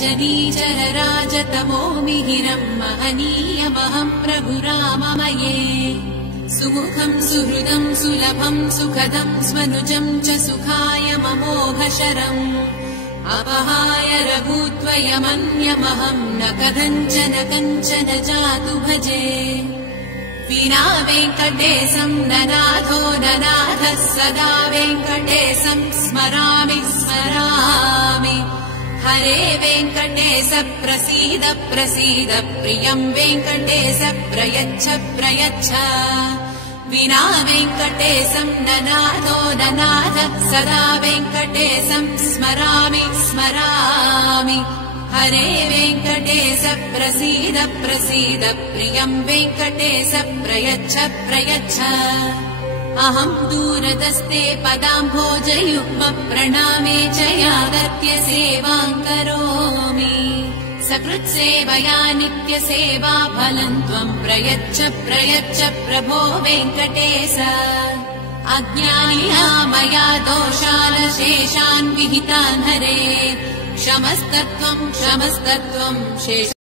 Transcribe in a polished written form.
जनीचर राजतमो मिहिरं महनीयमहं प्रभुराममये सुमुखं सुहृदं सुलभं सुखदं स्वनुजं च सुखाय ममोघशरम् अपहाय रघुत्वयमन्यमहं न कथञ्चन जातु भजे विना वेङ्कटेशं ननाथो ननाथः सदा वेङ्कटेशं स्मरामि हरे वेङ्कटेश प्रसीद प्रसीद प्रियं वेङ्कटेश प्रयच्छ विना वेङ्कटेशं ननाथो ननाथः सदा वेङ्कटेशं स्मरामि हरे वेङ्कटेश प्रसीद प्रसीद प्रियं वेङ्कटेश प्रयच्छ अहं दूरतस्ते पदाम्भोजयुग्म प्रणामे च यागत्य सेवां करोमि सकृत्सेवया नित्यसेवा फलं त्वं प्रयच्छ प्रभो वेङ्कटेश अज्ञानिना मया दोषान् शेषान् विहितान् हरे क्षमस्तत्त्वं शेष